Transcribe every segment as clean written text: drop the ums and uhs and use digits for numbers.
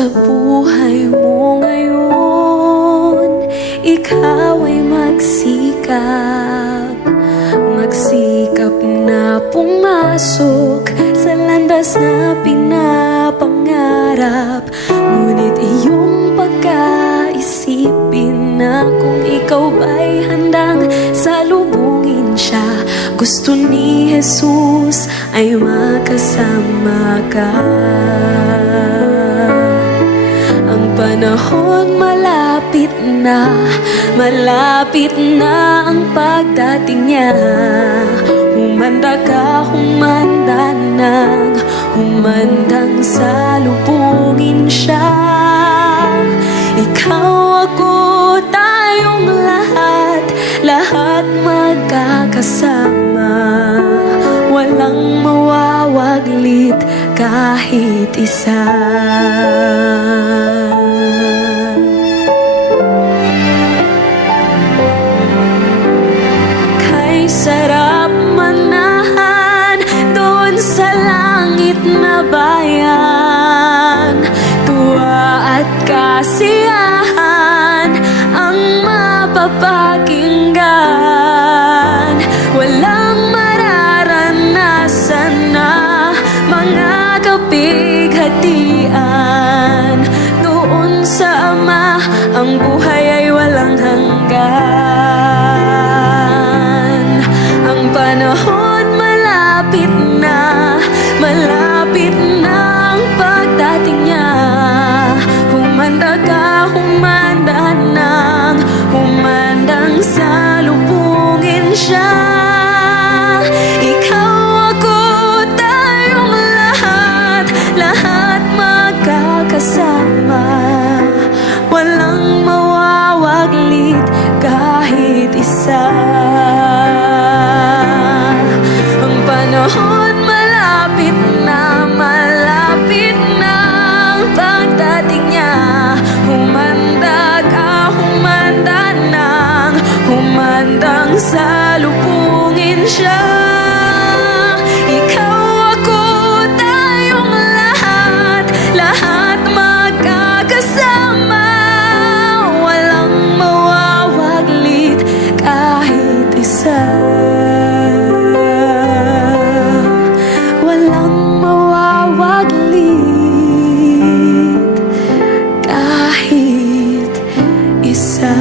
Sa buhay mo ngayon, ikaw ay magsikap. Magsikap na pumasok sa landas na pinapangarap. Ngunit iyong pagkaisipin na kung ikaw ba'y handang salubungin siya. Gusto ni Jesus ay makasama ka. Ang panahon malapit na ang pagdating niya. Humanda ka, humandang salubungin siya. Ikaw, ako, tayong lahat magkakasama. Walang mawawaglit kahit isa. Kay sarap manahan doon sa langit na bayan. Tuwa at kasiyahan ang mapapakinggan. Walang mararanasan na mga kapighatian. Doon sa Ama, ang buhay ay walang hanggan. Ang panahon malapit na ang pagdating niya. Humanda ka, humandang salubungin siya. Ikaw, ako, tayong lahat magkakasama. Walang mawawaglit kahit isa. Ang panahon malapit na ang pagdating niya. Humanda ka, humandang salubungin siya. Ikaw, ako, tayong lahat magkakasama. Walang mawawaglit kahit isa. Walang mawawaglit kahit isa.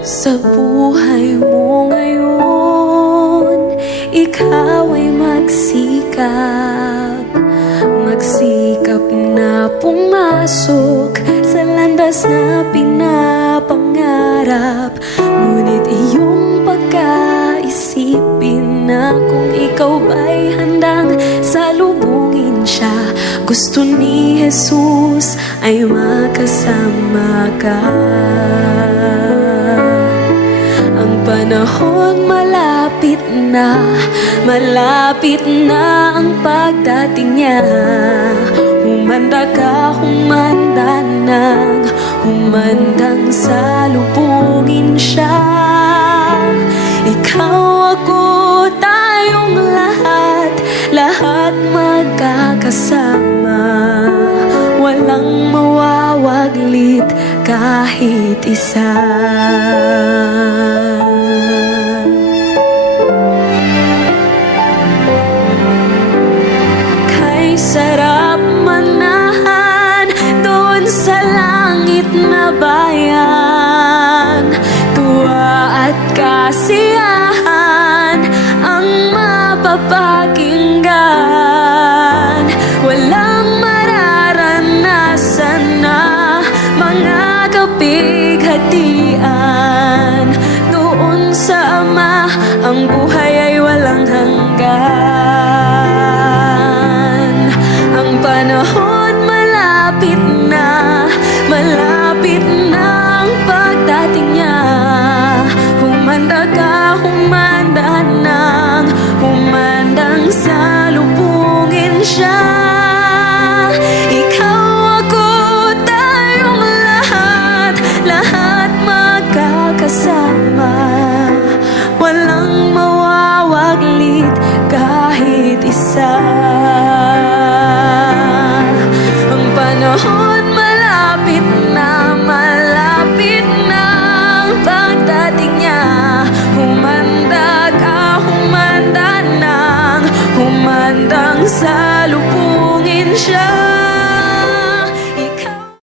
Sa buhay mo ngayon, ikaw ay magsikap. Magsikap na pumasok sa landas na pinapangarap. Ngunit iyong pagkaisipin na kung ikaw ba'y handang salubungin siya. Gusto ni Jesus ay makasama ka. Ang panahon malapit na ang pagdating niya. Humanda ka, humandang salubungin siya. Ikaw, ako, tayong lahat magkakasama. Walang mawawaglit kahit isa. Kay sarap manahan doon sa langit na bayan. Tuwa at kasiyahan ang mapapakinggan. Walang mararanasan na mga kapighatian. siya.